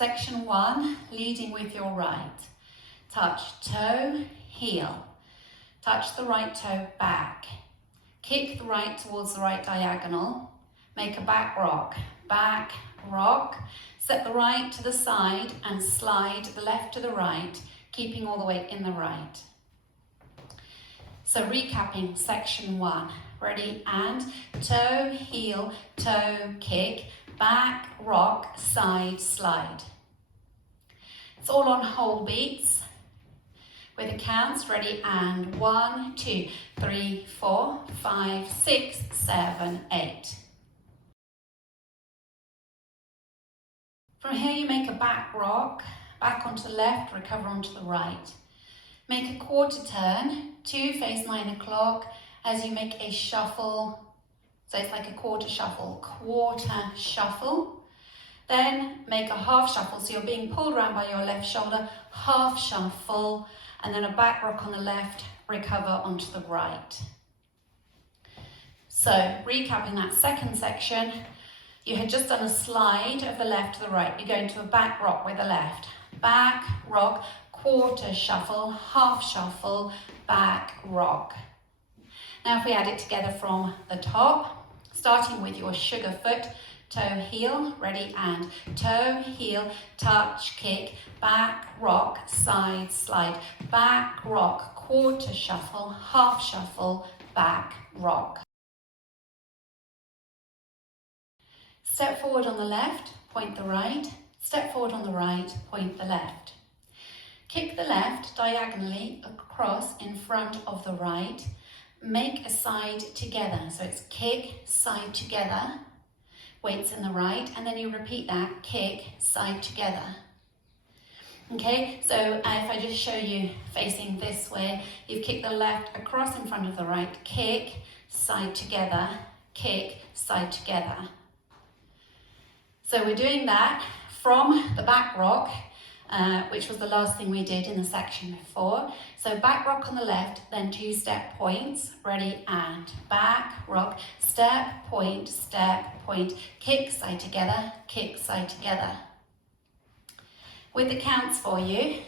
Section 1, leading with your right. Touch toe, heel. Touch the right toe back. Kick the right towards the right diagonal. Make a back rock. Back, rock. Step the right to the side and slide the left to the right, keeping all the weight in the right. So recapping section 1. Ready? And toe, heel, toe, kick, back, rock, side, slide. It's all on whole beats. With the counts, ready? And 1, 2, 3, 4, 5, 6, 7, 8. From here you make a back rock, back onto the left, recover onto the right. Make a quarter turn, 2 face 9 o'clock, as you make a shuffle. So it's like a quarter shuffle. Then make a half shuffle, so you're being pulled around by your left shoulder, half shuffle, and then a back rock on the left, recover onto the right. So recapping that second section, you had just done a slide of the left to the right. You're going to a back rock with the left. Back, rock, quarter shuffle, half shuffle, back, rock. Now if we add it together from the top, starting with your sugar foot, toe, heel, ready, and toe, heel, touch, kick, back, rock, side, slide, back, rock, quarter shuffle, half shuffle, back, rock. Step forward on the left, point the right. Step forward on the right, point the left. Kick the left diagonally across in front of the right. Make a side together. So it's kick, side together. Weights in the right. And then you repeat that, kick, side together. Okay, so if I just show you facing this way, you've kicked the left across in front of the right. Kick, side together. Kick, side together. So we're doing that from the back rock, which was the last thing we did in the section before. So back rock on the left, then 2 step points, ready, and back rock, step, point, kick, side together, kick, side together. With the counts for you,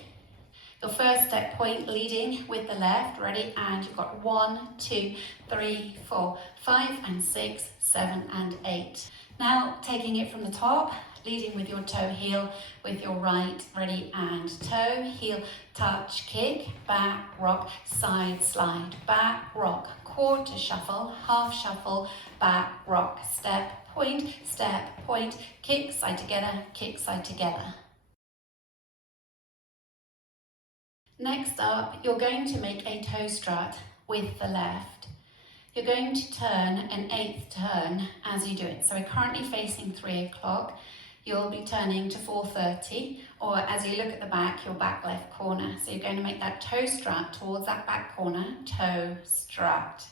your first step point leading with the left, ready, and you've got 1, 2, 3, 4, 5, and 6, 7, and 8. Now taking it from the top, leading with your toe heel with your right, ready, and toe, heel, touch, kick, back, rock, side, slide, back, rock, quarter shuffle, half shuffle, back, rock, step, point, kick, side together, kick, side together. Next up, you're going to make a toe strut with the left. You're going to turn an 8th turn as you do it. So we're currently facing 3 o'clock. You'll be turning to 4:30, or as you look at the back, your back left corner. So you're going to make that toe strut towards that back corner, toe strut.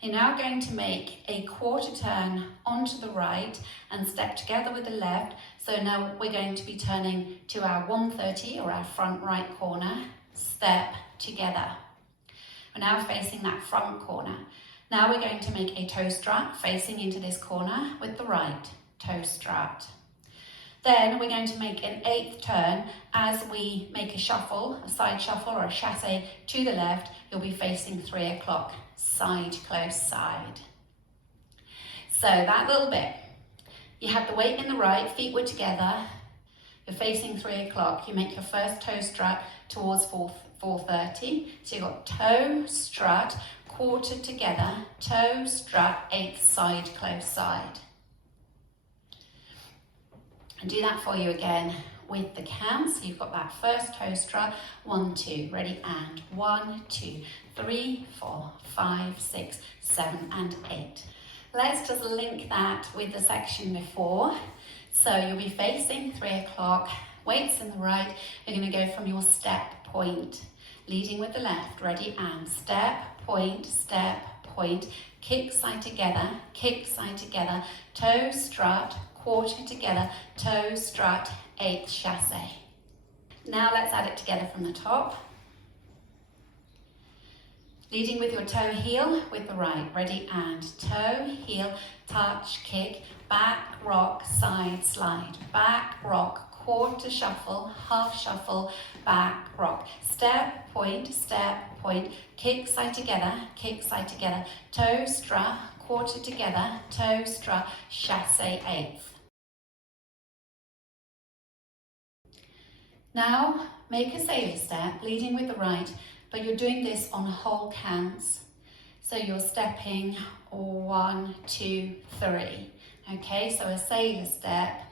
You're now going to make a quarter turn onto the right and step together with the left. So now we're going to be turning to our 1:30 or our front right corner, step together. We're now facing that front corner. Now we're going to make a toe strut facing into this corner with the right, toe strut. Then we're going to make an 8th turn as we make a shuffle, a side shuffle or a chassé to the left. You'll be facing 3 o'clock, side, close, side. So that little bit, you had the weight in the right, feet were together, you're facing 3 o'clock, you make your first toe strut towards 4:30. So you've got toe, strut, quarter together, toe, strut, 8th side, close, side. And do that for you again with the counts. So you've got that first toe strut, 1, 2, ready, and 1, 2, 3, 4, 5, 6, 7, and 8. Let's just link that with the section before. So you'll be facing 3 o'clock, weights in the right. You're going to go from your step point, leading with the left, ready, and step, point, kick, side together, toe, strut, quarter together, toe, strut, 8th chassé. Now let's add it together from the top. Leading with your toe heel with the right, ready, and toe, heel, touch, kick, back, rock, side, slide, back, rock, quarter shuffle, half shuffle, back, rock. Step, point, kick side together, toe strut, quarter together, toe strut, chasse eighth. Now make a sailor step, leading with the right, but you're doing this on whole counts. So you're stepping 1, 2, 3. Okay, so a sailor step,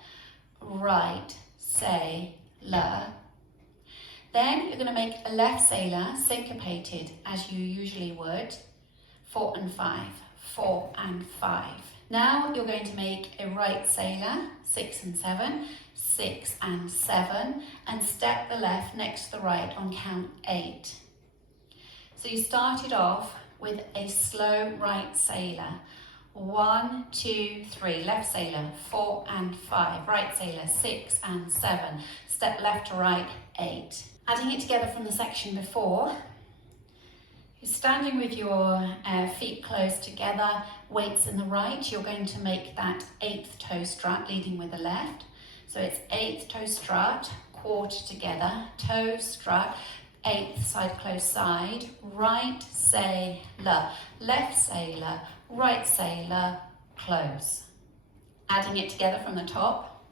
right, sailor. Then you're going to make a left sailor syncopated as you usually would. 4 and 5, 4 and 5. Now you're going to make a right sailor, 6 and 7, 6 and 7, and step the left next to the right on count 8. So you started off with a slow right sailor. 1, 2, 3, left sailor, 4 and 5, right sailor, 6 and 7, step left to right, 8. Adding it together from the section before, you're standing with your feet close together, weights in the right, you're going to make that 8th toe strut leading with the left. So it's 8th toe strut, quarter together, toe strut, 8th side close side, right sailor, left sailor, right sailor, close. Adding it together from the top,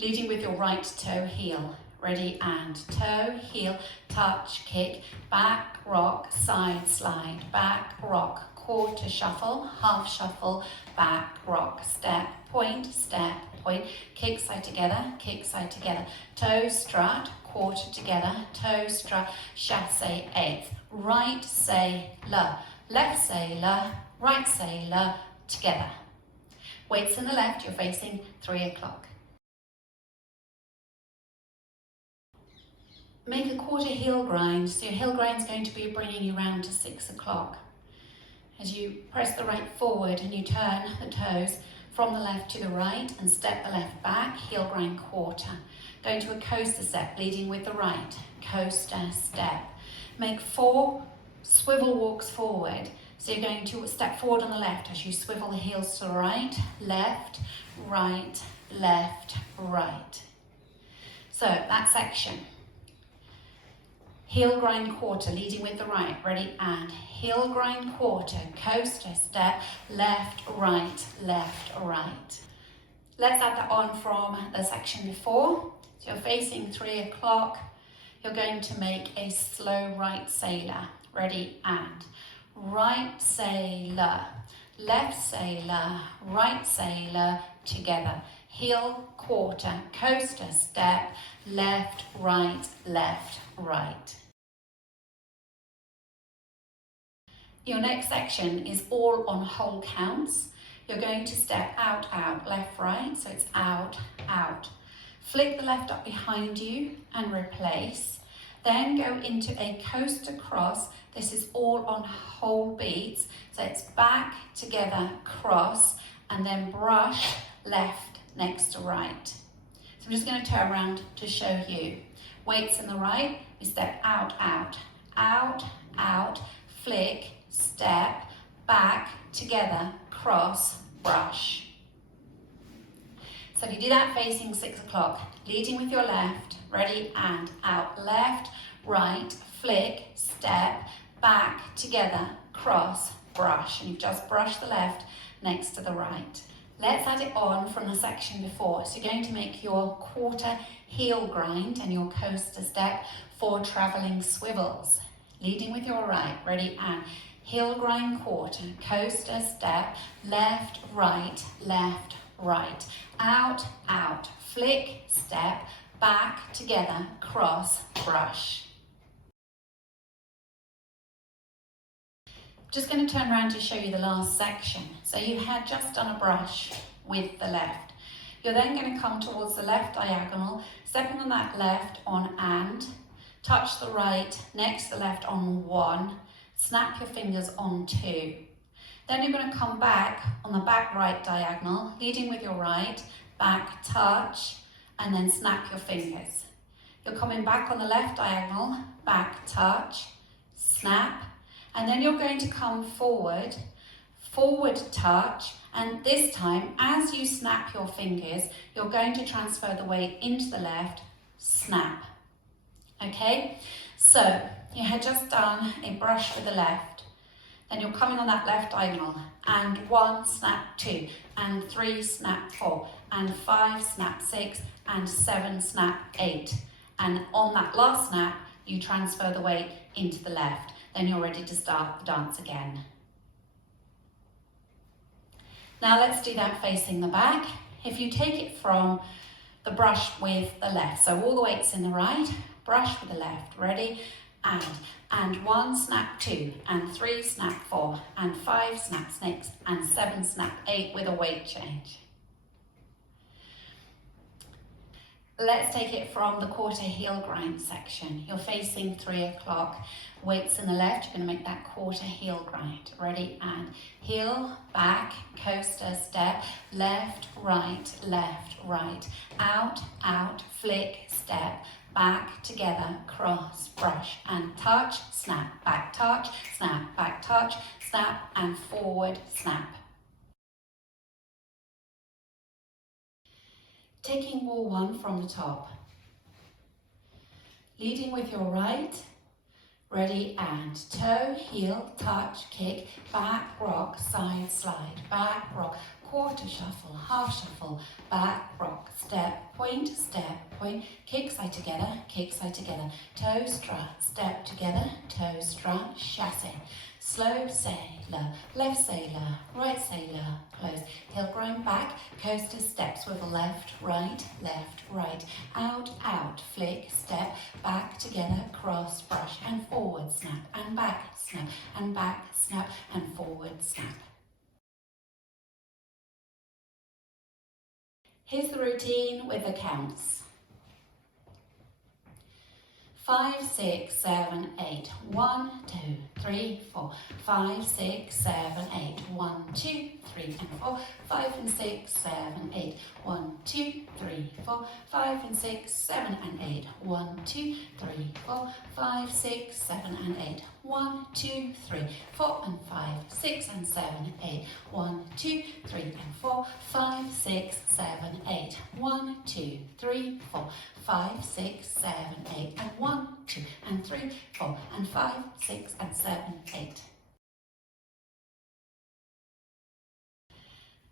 leading with your right toe heel. Ready, and toe, heel, touch, kick, back, rock, side slide, back, rock, quarter shuffle, half shuffle, back, rock, step, point, kick side together, toe strut, quarter together, toe strut, chasse eighth, right sailor, left sailor, right sailor, together. Weights in the left, you're facing 3 o'clock. Make a quarter heel grind, so your heel grind is going to be bringing you round to 6 o'clock. As you press the right forward and you turn the toes from the left to the right and step the left back, heel grind quarter. Going to a coaster step, leading with the right, coaster step. Make 4 swivel walks forward. So you're going to step forward on the left as you swivel the heels to the right, left, right, left, right. So that section. Heel grind quarter, leading with the right, ready, and heel grind quarter, coaster step, left, right, left, right. Let's add that on from the section before. So you're facing 3 o'clock, you're going to make a slow right sailor, ready, and right sailor, left sailor, right sailor, together. Heel quarter, coaster step, left, right, left, right. Your next section is all on whole counts. You're going to step out, out, left, right, so it's out, out. Flick the left up behind you and replace. Then go into a coaster cross. This is all on whole beats, so it's back, together, cross, and then brush, left, next to right. So I'm just going to turn around to show you. Weights in the right, we step out, out, out, out, flick, step, back, together, cross, brush. So if you do that facing 6 o'clock, leading with your left, ready, and out, left, right, flick, step, back, together, cross, brush. And you've just brushed the left next to the right. Let's add it on from the section before. So you're going to make your quarter heel grind and your coaster step for traveling swivels. Leading with your right, ready, and heel grind quarter, coaster step, left, right, out, out, flick, step, back, together, cross, brush. Just going to turn around to show you the last section. So you had just done a brush with the left. You're then going to come towards the left diagonal, stepping on that left on and, touch the right next to the left on 1, snap your fingers on 2. Then you're going to come back on the back right diagonal, leading with your right, back touch, and then snap your fingers. You're coming back on the left diagonal, back touch, snap, and then you're going to come forward forward touch, and this time as you snap your fingers, you're going to transfer the weight into the left, snap. Okay, so you had just done a brush with the left, then you're coming on that left diagonal, and 1, snap 2, and 3, snap 4, and 5, snap 6, and 7, snap 8. And on that last snap, you transfer the weight into the left. Then you're ready to start the dance again. Now let's do that facing the back. If you take it from the brush with the left, so all the weight's in the right, brush with the left, ready, and 1, snap 2, and 3, snap 4, and 5, snap 6, and 7, snap 8 with a weight change. Let's take it from the quarter heel grind section. You're facing 3 o'clock, weights in the left, you're going to make that quarter heel grind. Ready, and heel, back, coaster, step, left, right, out, out, flick, step, back, together, cross, brush, and touch, snap, back touch, snap, and forward, snap. Taking wall 1 from the top. Leading with your right, ready, and toe, heel, touch, kick, back, rock, side, slide, back, rock, quarter shuffle, half shuffle, back, rock, step, point, kick side together, toe strut, step together, toe strut, chasse, slow sailor, left sailor, right sailor, close, heel grind back, coaster step, swivel left, right, out, out, flick, step, back together, cross, brush, and forward, snap, and back, snap, and forward, snap. Here's the routine with the counts. 5, 6, 7, 8. 1, 2, 3, 4. 5, 6, 7, 8. 1, 2, 3, and 4. 5 and 6, 7, 8. 1, 2, 3, 4. 5 and 6, 7 and 8. 1, 2, 3, 4. 5, 6, 7 and 8. 1, 2, 3, 4 and 5, 6 and 7, 8. 1, 2, 3 and 4. 5, 6, 7, 8. 1, 2, 3, 4. 5, 6, 7, 8. And 1, 2, and 3, 4, and 5, 6, and 7, 8.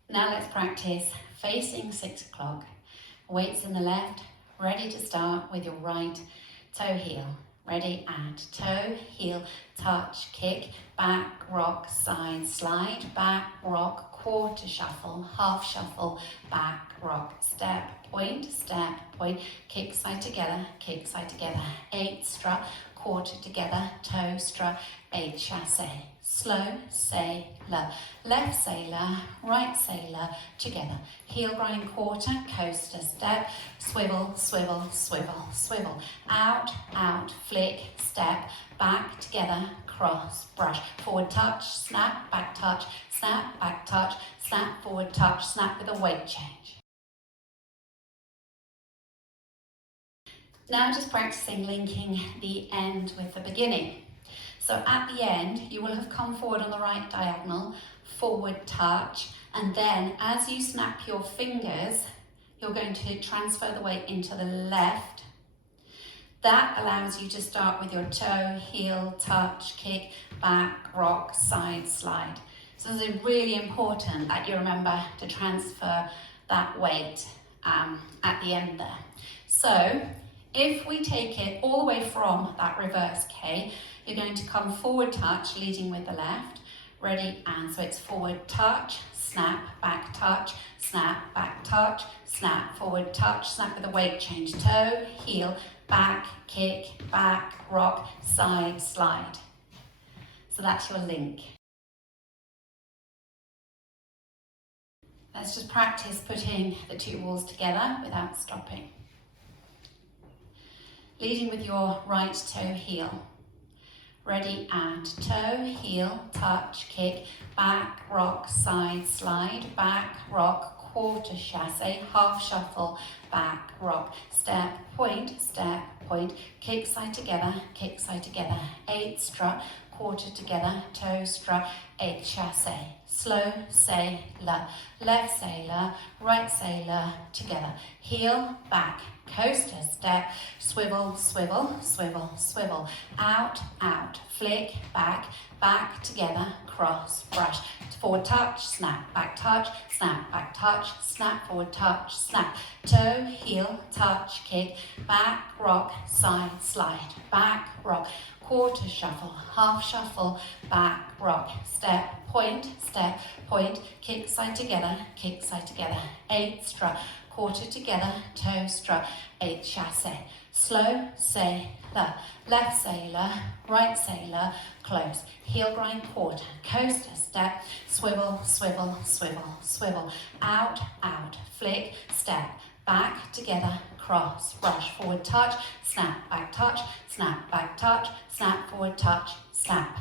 Now let's practice facing 6 o'clock. Weights in the left, ready to start with your right toe heel. Ready, and toe, heel, touch, kick, back, rock, side, slide, back, rock, quarter shuffle, half shuffle, back, rock, step, point, kick side together, 8 strut, quarter together, toe strut, 8 chasse, slow sailor, left sailor, right sailor, together, heel grind quarter, coaster step, swivel, out, out, flick, step, back together, cross, brush, forward touch, snap, back touch, snap, forward touch, snap with a weight change. Now just practicing linking the end with the beginning. So at the end, you will have come forward on the right diagonal, forward touch, and then as you snap your fingers, you're going to transfer the weight into the left. That allows you to start with your toe, heel, touch, kick, back, rock, side, slide. So it's really important that you remember to transfer that weight at the end there. So if we take it all the way from that reverse K, you're going to come forward touch, leading with the left. Ready, and so it's forward touch, snap, back touch, snap, forward touch, snap with a weight change. Toe, heel, back, kick, back, rock, side, slide. So that's your link. Let's just practice putting the two walls together without stopping. Leading with your right toe heel. Ready, and toe, heel, touch, kick, back, rock, side, slide, back, rock, quarter chasse, half shuffle, back, rock, step, point, kick side together, 8 strut, quarter together, toe strut, 8 chasse, slow sailor, left sailor, right sailor, together, heel, back, coaster step, swivel, swivel, swivel, swivel, out, out, flick, back, back, together, cross, brush, forward touch, snap, back touch, snap, forward touch, snap, toe, heel, touch, kick, back, rock, side, slide, back, rock, quarter shuffle, half shuffle, back, rock, step, point, kick side together, 8 strut, quarter together, toe strut, 8 chasse, slow sailor, left sailor, right sailor, close, heel grind quarter, coaster step, swivel, swivel, swivel, swivel, out, out, flick, step, back together, cross, brush, forward touch, snap, back touch, snap, forward touch, snap.